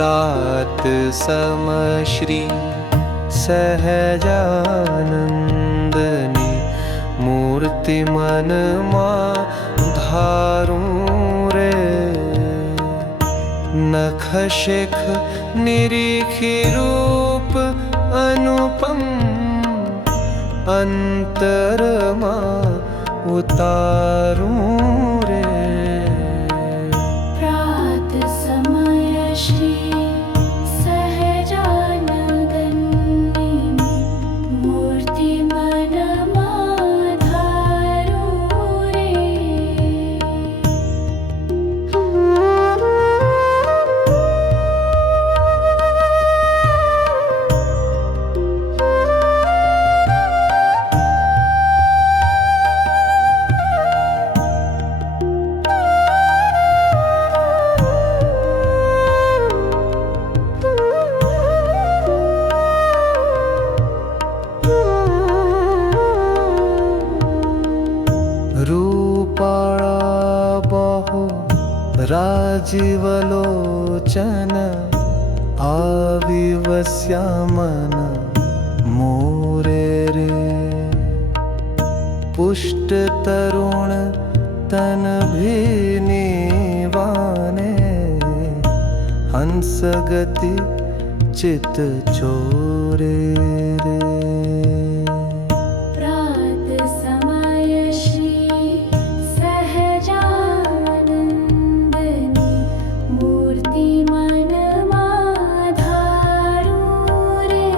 प्रात सम श्री सहजानंदनी मूर्ति मन मां धारूं रे। नख शिख निरीखी रूप अनुपम अंतर मां उतारूं रे। प्रात समय श्री सहजानंदनी मूर्ति मन मां धारूं रे। रूपाळा बहु राजीवलोचन आविवस्या मन मोरे रे। पुष्ट तरुण तन भीनीवाने हंस गति चित चोरे रे। प्रात समय श्री सहजानंदनी मूर्ति मन मां धारूं रे।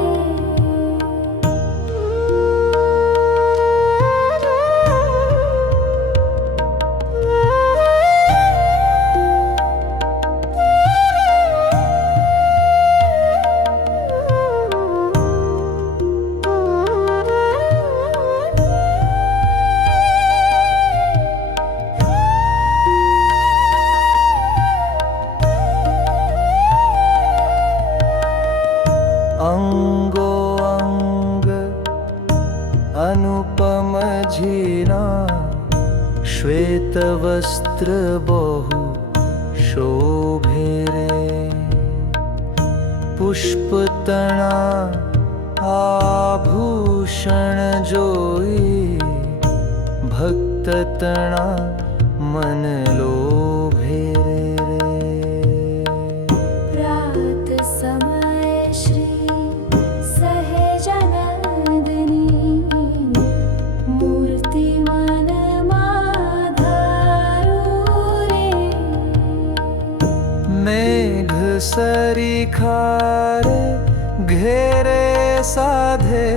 अंगो अंग अनुपम झीना श्वेत वस्त्र बहु शोभे रे। पुष्प तना आभूषण जोई भक्त तना मन लोभे रे। प्रात समय श्री सहजानंदनी मूर्ति मन मां धारूं रे। मेघ सरीखारे घेरे साधे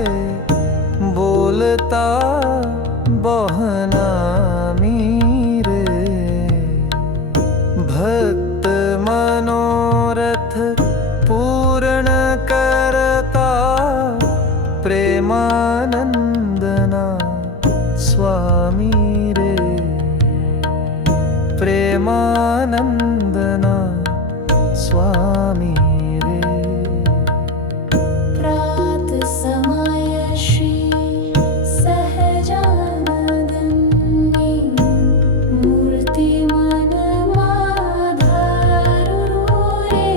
बोलता बहना मीरे। भक्त मनोरथ पूर्ण करता प्रेमानंदना स्वामी रे। प्रेमानंदना स्वामी रे। प्रात समय श्री सहजानंदनी मूर्ति मन मां धारूं रे।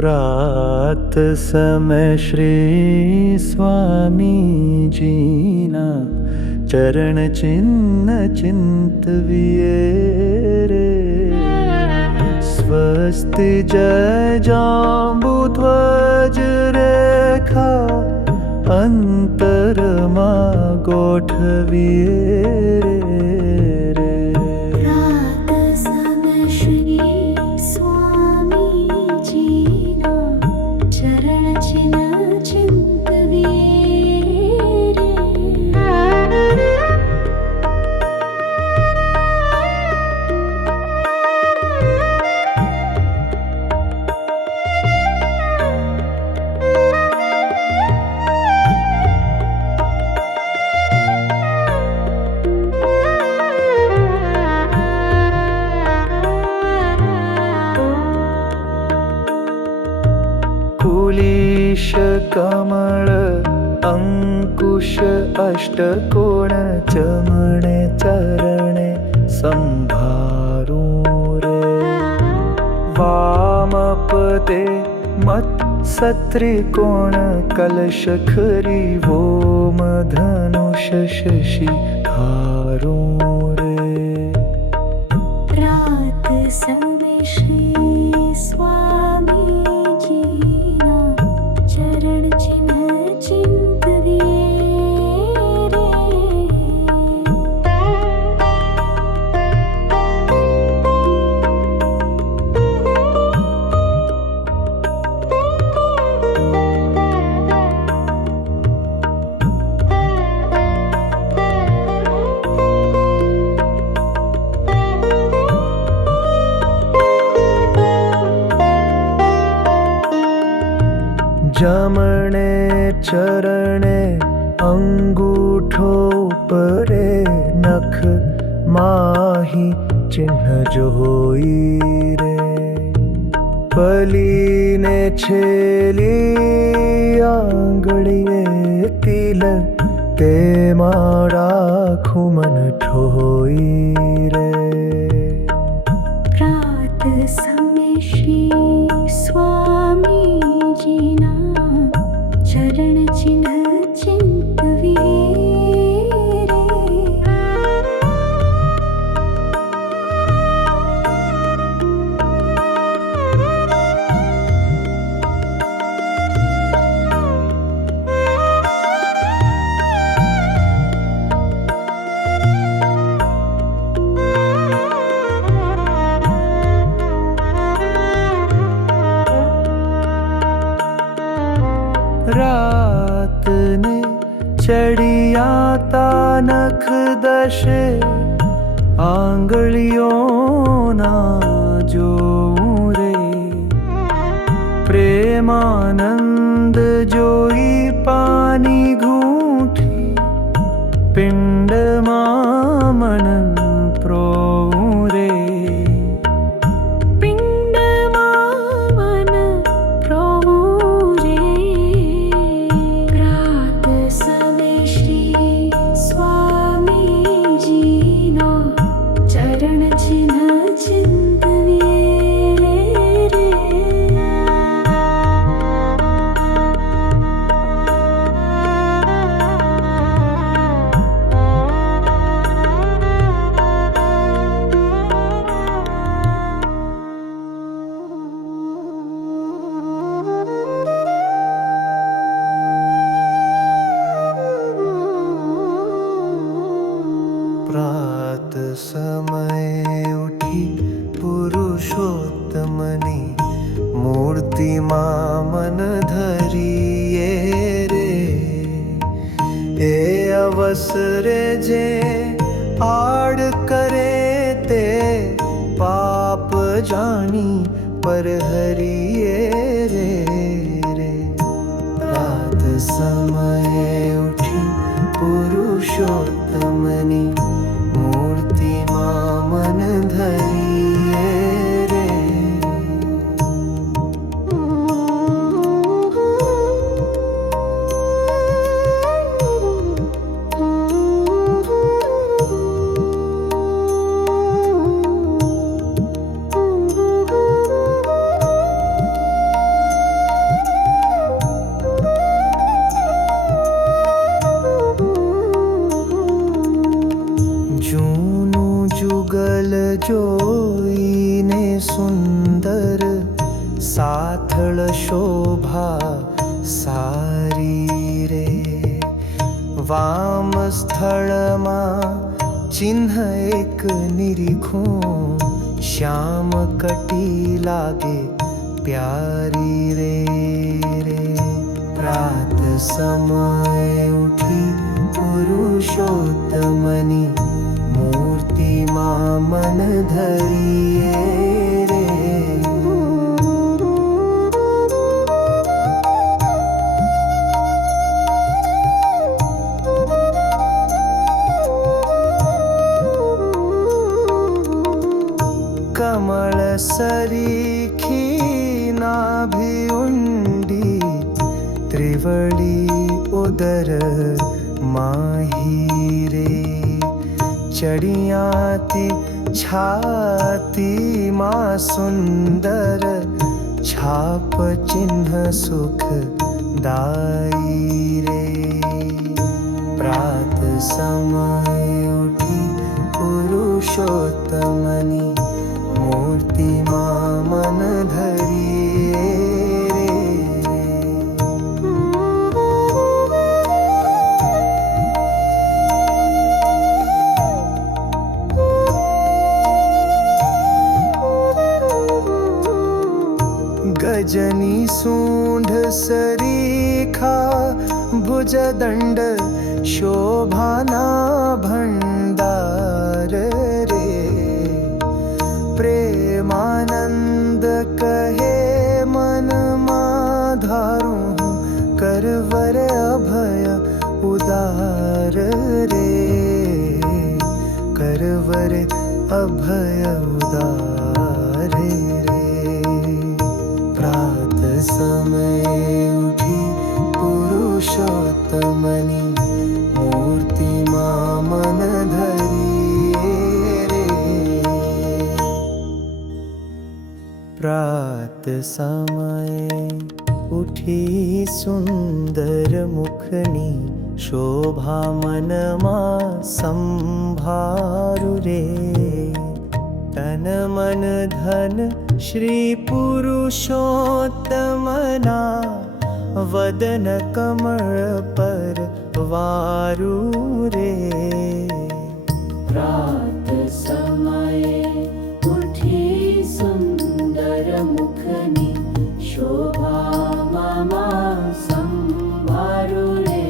प्रात समय श्री स्वामी जीना चरण चिन्ह चिंतविए रे। स्वस्ति जय जाम्बुध्वज रेखा अंतर मां गोठविए रे। प्रात समय श्री स्वामी जीना चरण चिन्ह चिंतविए रे। कुलीश कमल अंकुश अष्टकोण चमणे चरणे संभारू ते मत्सत्रिकोण कलश खरी वोम धनुष शशि हारों रे। रात समय श्री स्वामी जी ना चरण चिन्ह चिंतविए रे। जमणे चरणे अंगूठो परे नख माही चिन्ह जोई रे। पलीने छेली आंगड़िए तिल ते मारा खुमन ठोई रे। प्रात समय श्री स्वामी जी ना चरण चिन्ह चिंतविए रे। रात ने चढ़िया ता नख दश आंगलियों ना जो रे। प्रेमानंद जोई पानी घूठी पिंड मामन प्रो रे। पिंड मामन प्रभु रे। प्रात समय श्री स्वामी जी ना चरण चिन्ह चिंतविए रे। प्रात समय उठी पुरुषोत्तमनी मूर्ति मन धरिए रे। ए अवसरे जे आड़ करे ते पाप जानी पर हरिए रे। रात समय उठी पुरुषोत्तमनी मूर्ति मन धरिए रे। जूनु जुगल जोईने सुंदर साथळ शोभा सारी रे। वाम स्थळमा चिन्ह एक निरीखूं श्याम कटी लागे प्यारी रे। प्रात समय उठी पुरुषोत्तमनी मूर्ति मन धरिए रे। कमल सरीखी नाभि उंडी त्रिवड़ी उदर माही रे। चढ़ियाती छाती माँ सुंदर छाप चिन्ह सुख दाई रे। प्रात समय उठी पुरुषोत्तमनी मूर्ति मां मन धरिए रे। गजनी सूंढ सरीखा भुजदंड शोभाना भंडार रे। प्रेमानंद कहे मन माधारू करवर अभय उदार रे। करवर अभय उदार रे। प्रात समय उठी पुरुषोत्तमनी मूर्ति मां मन धरिए रे। प्रात समय उठी सुंदर मुखनी शोभा मन मां संभारु रे। तन मन धन श्री पुरुषोत्तमना वदन कमल पर वारु रे। प्रात समय उठी सुंदर मुखनी शोभा ममा संभारु रे।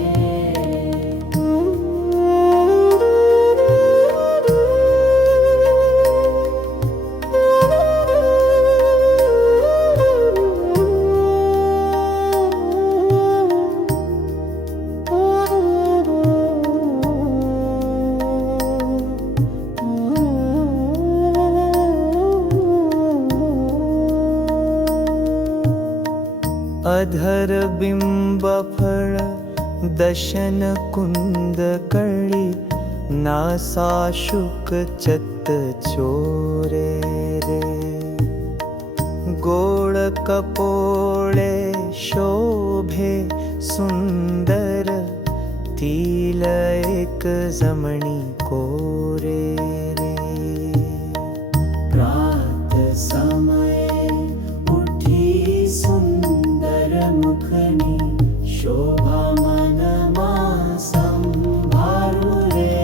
अधर बिंब फल दशन कुंद कड़ी नासा शुक चत चोरे रे। गोड़ कपोळे शोभे सुंदर तिल एक जमणी कोरे रे। प्रात समय उठी सुंदर मुखनी शोभा मन मां संभारु रे।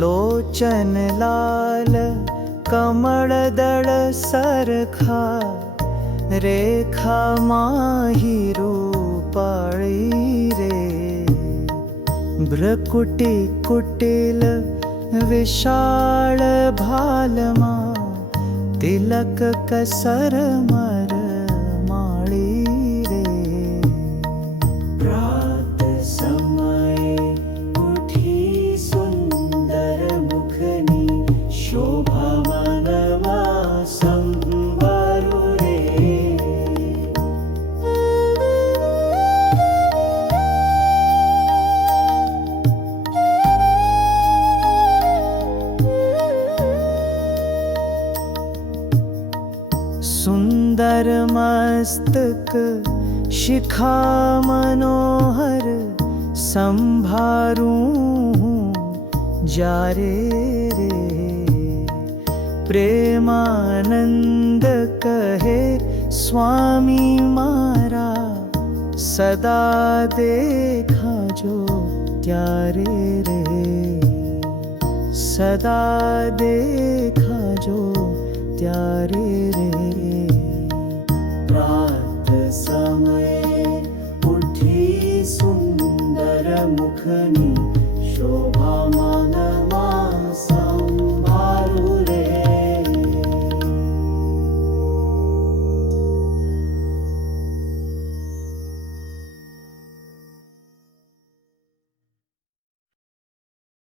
लोचन लाल कमल दल सरखा रेखा माही रूपाળી रे। भ्रकुटी कुटिल विशाल भालमा तिलक कसर मर माળી रे। प्रात समय उठी सुंदर मुखनी शोभा मन मां संभारु रे। सुंदर मस्तक शिखा मनोहर संभारू जारे रे। प्रेमानंद कहे स्वामी मारा सदा देखा जो त्यारे रे। सदा देखा जो त्यारे रे। प्रात समय उठी सुंदर मुखनी